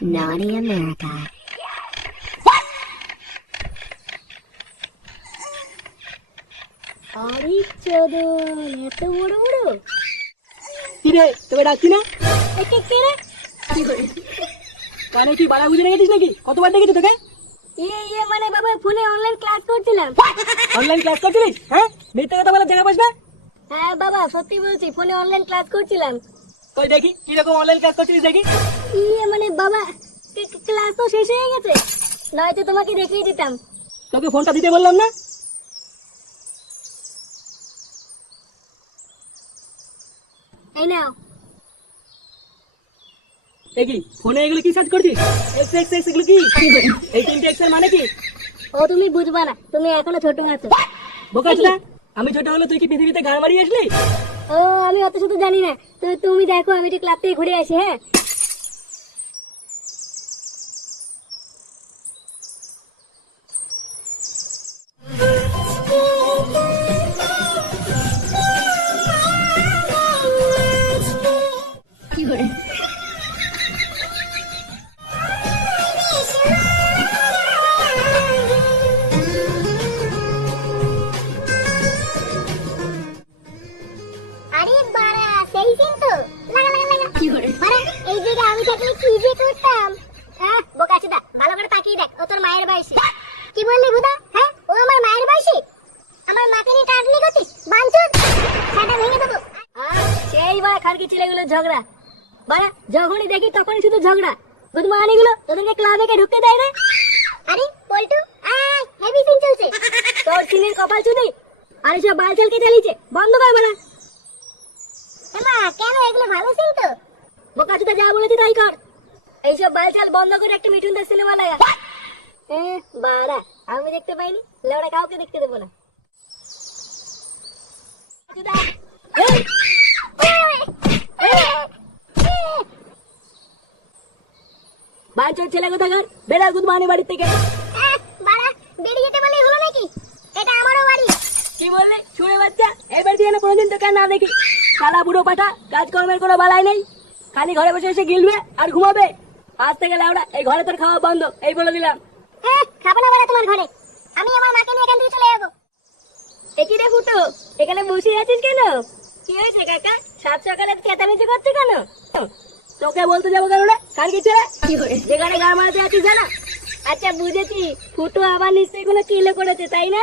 Naughty America. আরে চোদন, এত বড় বড় কি রে তোকে ডাকছি না? একে কে রে? কানে কি বাড়া বুঝে রেখেছিস নাকি? কতবার ডেকেছি তোকে? মানে বাবা ফোনে অনলাইন ক্লাস করছিলাম। অনলাইন ক্লাস করছিলিস? হ্যাঁ, মিথ্যে কথা বলার জায়গা পাস না? হ্যাঁ বাবা সত্যি বলছি, ফোনে অনলাইন ক্লাস করছিলাম। কই দেখি কিরকম অনলাইন ক্লাস করছিলিস দেখি। মানে বাবা ক্লাস তো শেষ হয়ে গেছে, নয়তো তোমাকে দেখিয়ে দিতাম। তোকে ফোনটা দিতে বললাম না? এই নাও। দেখি ফোনে এগুলো কি সার্চ করছিস? এক্স এক্স এক্স এগুলো কি? এই তিনটে এক্স এর মানে কি? ও তুমি বুঝবা না, তুমি এখনো ছোট আছো। বোকাচোদা, আমি ছোট হলো তুই কি পৃথিবীতে গান মারিয়ে আসলি? ও আমি অত শুধু জানি না, তো তুমি দেখো আমি একটু ক্লাব থেকে ঘুরে আসি। হ্যাঁ কি করে আরে বাড়া সেই সিন তো লাগা লাগা লাগা কি করে বাড়া এই জায়গা আমি থাকলে কি যে করতাম। হ্যাঁ বোকাচোদা ভালো করে তাকিয়ে দেখ, ও তোর মায়ের বয়সী। কি বললি বুদা? হ্যাঁ ও আমার মায়ের বয়সী? আমার মাকে নিয়ে টাটনি করছিস বাঞ্চুদ, ছাটা ভেঙে দেবো। সেই বাড়া খানকি ছেলেগুলো ঝগড়া, বাড়া যখনই দেখি তখনই শুধু ঝগড়া। গুদমানিগুলো তোদেরকে ক্লাবে কে ঢুকতে দেয় না? আরে পল্টু আয়, হেভি সিন চলছে। তোর সিনের কপাল চুদি, আর সব বালচালকে চালিয়েছে, বন্ধ কর বাড়া। এমা কেন, এগুলো ভালো সিন তো। বোকাচোদা যা বলেছি তাই কর, এইসব বালচাল বন্ধ করে একটা মিঠুনদার সিনেমা লাগা। বাড়া আমি দেখতে পাইনি, লেওড়া কাউকে দেখতে দেবো না। বোকাচোদা, বালচোর ছেলে কোথাকার, বেড়া গুদমানি বাড়ির থেকে। বাড়া বেরিয়ে যেতে বললেই হলো নাকি? এটা আমারও বাড়ি। কি বললে ছুড়ে বাচ্চা, এবার দিয়ে না কোনোদিন তোকে না দেখি। শালা বুড়ো পাঠা, কাজকর্মের কোনো বালাই নেই, খালি ঘরে বসে এসে গিলবে আর ঘুমাবে। আজ থেকে লেওড়া এই ঘরে তোর খাওয়া বন্ধ, এই বলে দিলাম। হ্যাঁ খাবো না বাড়া তোমার ঘরে, আমি আমার মাকে নিয়ে এখান থেকে চলে যাবো। একই রে ফুটো, এখানে বসে আছিস কেন? কি হয়েছে কাকা, সাত সকালে চেঁচামেচি করছো কেন? তোকে বলতে যাবো কেন রে, কার কিছু রে? যেখানে গান মারাতে আছিস জানা। আচ্ছা বুঝেছি, ফুটো আবার নিশ্চয়ই কোনো কিলো করেছে তাই না?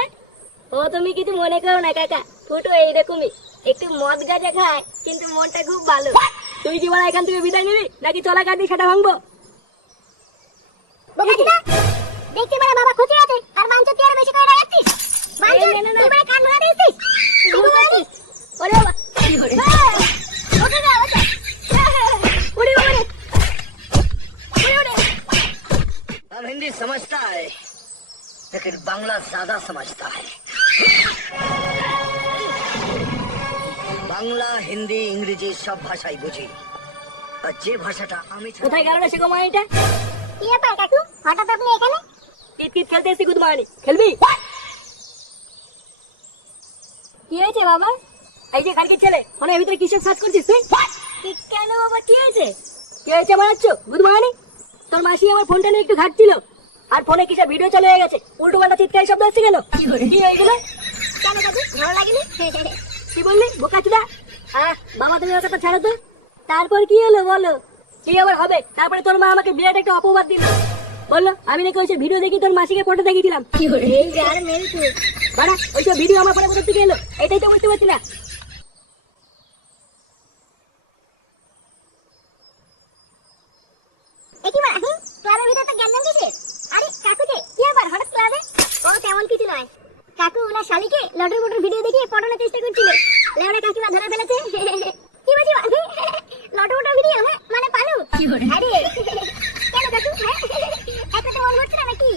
ও তুমি কিছু মনে করো না কাকা, ফুটো এইরকমই, একটু মদ গাঁজা খায় কিন্তু মনটা খুব ভালো। তুই কি বলা এখান থেকে বিদায় নিবি নাকি চলা কাটি সেটা ভাঙবো? বোকাচোদা দেখছি বাড়া বাবা খুঁজে আছে, আর বাঞ্চুদ তুই আর বেশি করে রাখছিস। বাঞ্চুদ না, না, না। তুই বাড়া কান ধরা দিয়েছিস। ওরে বাবা, কি করে? বোকাচোদা বাচ্চা। ওরে বাবা রে, ওরে ওরে। हम हिंदी समझता है लेकिन बांग्ला ज्यादा समझता है। বাংলা হিন্দি ইংরেজি সব ভাষাই বুঝি, আর যে ভাষাটা আমি কোথায় গেল রে সে গোমানিটা? কি ব্যাপার কাকু, হঠাৎ আপনি এখানে? কিট কিট খেলতে এসেছি গুদমানি, খেলবি? কি হয়েছে বাবা? এই যে খালকের ছেলে, ফোনের ভিতরে কিসব সার্চ করছিস তুই? কেন বাবা কি হয়েছে? কি হয়েছে বানাচ্ছ গুদমানি? তোর মাসি আমার ফোনটা নিয়ে একটু ঘাটছিল, আর ফোনে কিসব ভিডিও চালু হয়ে গেছে, উল্টো পাল্টা চিৎকার শব্দ হচ্ছে কেন? কি হয়েছিল? কেন কাকু ভালো লাগেনি? কি বললি বোকাচোদা? বাবা তুমি ওর কথা ছাড়ো তো। তারপর কি হলো বলো? কি আবার হবে? তারপরে তোর মা আমাকে বিরাট একটা অপবাদ দিল, বললো আমি নাকি ওইসব ভিডিও দেখি তোর মাসিকে ফটো দেখিয়েছিলাম। এই যে আর মেরে তুই বাড়া ওইসব ভিডিও আমার ফোনে কোথা থেকে এলো, এটাই তো বুঝতে পারছি না। একই বাড়া ক্লাবের ভিতরে তো জ্ঞান কিসের? আরে কাকু যে কি ব্যাপার হঠাৎ ক্লাবে? ও তেমন কিছু নয় কাকু, ওনার শালিকে লটর মোটর ভিডিও দেখিয়ে পটানোর চেষ্টা করছিল, লেওড়া কাকিমা ধরে ফেলেছে। কি বলছি লটর মোটর ভিডিও? হ্যাঁ মানে পালু। আরে কেন কাকু, হ্যাঁ এত তো মন করছে না নাকি?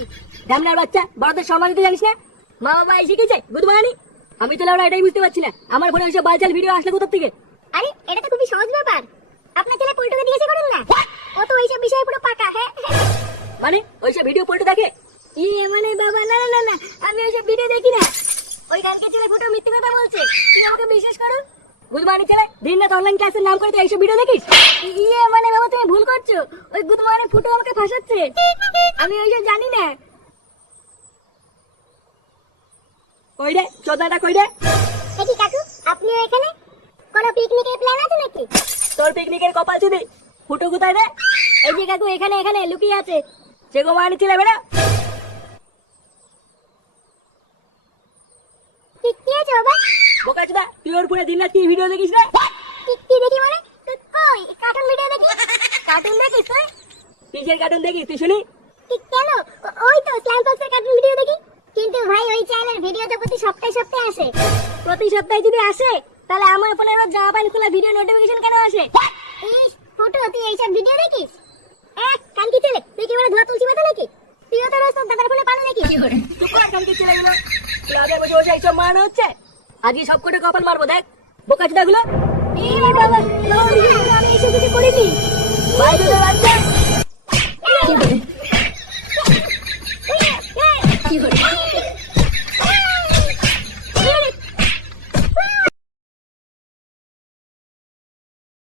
দামনার বাচ্চা, বড়দের সম্মান দিতে জানিস না? মা বাবা এই শিখেছে গুদমানি? আমি তো লেওড়া এটাই বুঝতে পারছি না, আমার ফোনে ওইসব বালচাল ভিডিও আসলে কোথা থেকে? আরে এটা তো খুবই সহজ ব্যাপার, আপনার ছেলে পল্টুকে জিজ্ঞাসা করুন না, ও তো এইসব বিষয়ে পুরো পাকা। হ্যাঁ মানে ওইসব ভিডিও পল্টু দেখে? মানে বাবা না না না না, আমি ওইসব ভিডিও দেখি না। ওই কালকে ছেলে ফুটো মিথ্যে কথা বলছে, তুমি আমাকে বিশ্বাস করো। গুদমানি ছেলে, দিন রাত অনলাইন ক্লাসের নাম করে তুই এইসব ভিডিও দেখিস? ইয়ে মানে বাবা তুমি ভুল করছো, ওই গুদমানি ফুটো আমাকে ফাঁসাচ্ছে, আমি ওইসব জানি না। কই রে চোদাটা কই রে? এ কি কাকু, আপনিও এখানে? কোনো পিকনিকের প্ল্যান আছে নাকি? তোর পিকনিকের কপাল চুদি, ফুটো কোথায় রে? এই যে কাকু এখানে এখানে লুকিয়ে আছে। সে গো মানি ছিল বেড়া। কি আছে বাবা? বোকা চোদা, তুই ওর ফোনে দিন রাত কি ভিডিও দেখিস রে? কি দেখি মানে? কই কার্টুন ভিডিও দেখি। কার্টুন দেখিস তুই? কিসের কার্টুন দেখিস তুই শুনি? কেন? ওই তো স্ল্যাম বক্সের কার্টুন ভিডিও দেখি। কিন্তু ভাই ওই চ্যানেলের ভিডিও তো প্রতি সপ্তাহে সপ্তাহে আসে। প্রতি সপ্তাহে যদি আসে তাহলে আমার ফোনে রোজ জামা প্যান্ট খোলা ভিডিও নোটিফিকেশন কেন আসে? ইস ফুটো, তুই এইসব ভিডিও দেখিস? কালকে ছেলে, তুই কি মানে ধোয়া তুলসী মাথা নাকি? তুইও তো রোজ তোর দাদার ফোনে পানো নাকি? চুপ কর কানকে ছেলে গুলো। ক্লাবে বসে বসে এইসব মারানো হচ্ছে। আজকে সব কটা কপাল মারবো দেখ। বোকা চোদা গুলো। এই বাবা, বাবা, আমি এইসব কিছু করিনি। ভাই তোদের বাচ্চা। কি করে?